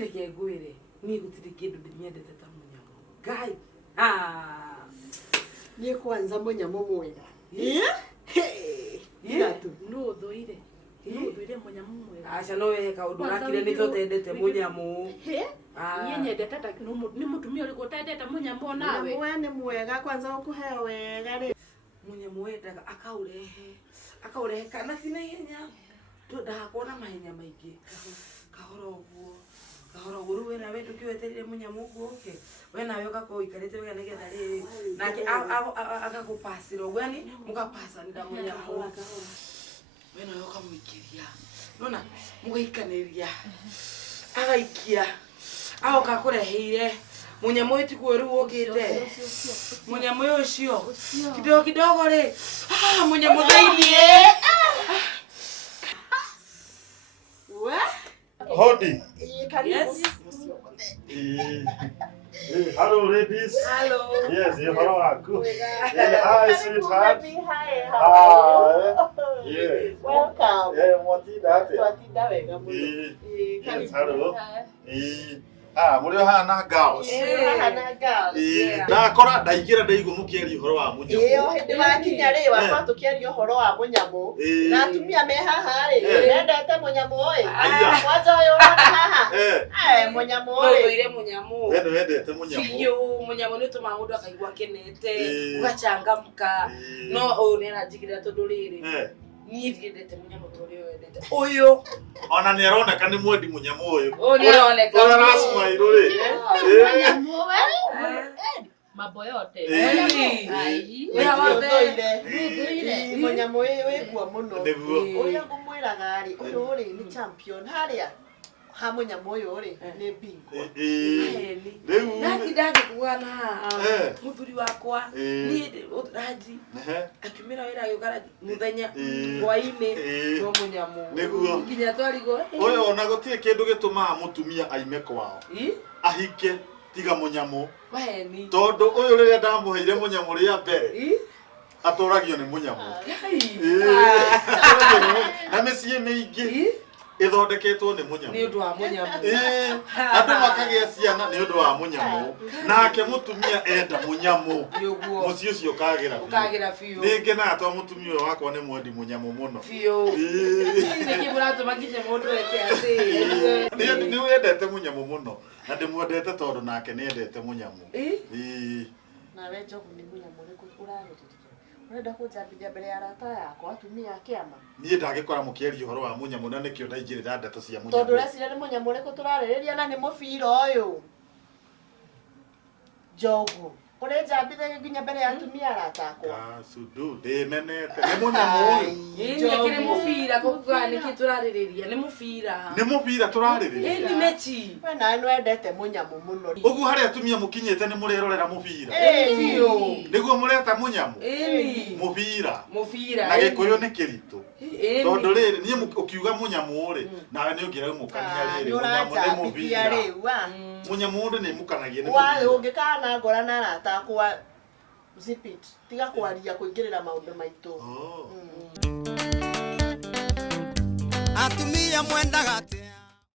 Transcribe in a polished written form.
Nireke ngwire ni gutiri kindu ndinyendete ta Munyamu. Ngai. Ni kwanza Munyamu Mwega. Ngatu no thoire. No thoire Munyamu Mwega. Acha no we kaundu gakire ni totendete Munyamu. Niĩ nyendete ta ni mutumia uri gutendete Munyamu nawe. Munyamu ni mwega kwanza ukuhe wega ri. Munyamu wendaga akaurehe kana sina ihenya. Ndakona mahenya maingi. Kahoro guo wena wetu kiweterire Munyamu guoke. Wena we ukakoikarite wega nigetha riri. Nake akakupasira gwani mukapasa nda Munyamu. Wena we ukamuikiria. Nona mugaikaniria. Agaikia. Aoka kureheire. Munyamu wetu kweru wogite. Munyamu ucio. Kidogo ri. Munyamu thainie. Hodi. Yes. Hello, ladies. Hello. Yes, you're welcome. Hi, sweetheart. Yeah. Welcome. Mwatida wega muno. Yes, hello. Murio hana girls. Hana girls. Na kora ndaigira ndaigu mukiari uhoro wa Munyamu. Hindi wakinya ri wakwa tukiari uhoro wa Munyamu. Na atumia me haha ri. Nendete Munyamu oi. Mwaza uyu haha. Munyamu oi. Ndoire Munyamu. Wendete Munyamu. Fiyo Munyamu ni tuma mundu akaigwa kenete. Ugachangamka. No ni arajigirira tondu riri. Ni ndiendete Munyamu tori wendete. Uyu ona ni aroneka ni mwendi Munyamu uyu. Ni aroneka. Ona rasma iruri. Munyamu mambo yote. Ni awathire. Munyamu wegwa muno. Uria ngumwiraga ri uyu ri ni champion haria. Ha Munyamu uyu ri ni bingo. Naki ndage kuana muthuri wakwa ni raji. Atumira wira yugara muthenya hwaini no Munyamu. Niguo. Nginya twarigo. Uyu ona gutie kindu gituma mutumia aime kwao. Ahike tiga Munyamu. Waheni. Tondu uyu riria ndamuheire Munyamu ria mbere. Atoragio ni Munyamu. Na mesie mingi ithondeketwo ni Munyamu. Ni undu wa Munyamu. Andu makagia ciana ni undu wa Munyamu. Nake mutumia enda Munyamu. Mucio cio kagira fiu. Ningi na atwa mutumia wakwa ni mwendi Munyamu muno. Fiu. Ni kiburato makinye mundu eke ati. Ni wendete Munyamu muno. Na ndimwendete tondu nake ni endete Munyamu. Na we jogu ni Munyamu ri kurarire. Urenda kujambithia mbere ya arata yakwa atumia akiama. Niĩ ndagĩkora mũkĩaria ũhoro wa Munyamu na nĩkĩo ndaingĩrĩra ndeto cia Munyamu. Tondu recira ni Munyamu ri kuturarĩrĩria na ni mũbira ũyũ. Jogu. Urejambithia nginya mbere ya atumia arata akwa. Sudu ndimenete ni Munyamu ũyũ. Ni kire mũbira kuga niki turarĩrĩria ni mũbira. Ni mũbira turarĩrĩria. Ni mechi. We nawe nĩwendete Munyamu muno. Ũguo harĩa atumia mũkinyĩte ni mũrerorera mũbira. Fiu. Nĩguo mũreta Munyamu. Mũbira. Na Gĩkũyũ nĩ kĩritũ. Tondu rĩrĩ niĩ ũkiuga Munyamu ũrĩ nawe nĩ ũngĩraumũkania rĩrĩ Munyamu nĩ mũbira. Munyamu ũndũ nĩ mũkanagia nĩ mũbira. Ũngĩkana ngora na arata akwa zip it. Tiga kwaria kuingĩrĩra maũndũ maitũ. Atumia mwendaga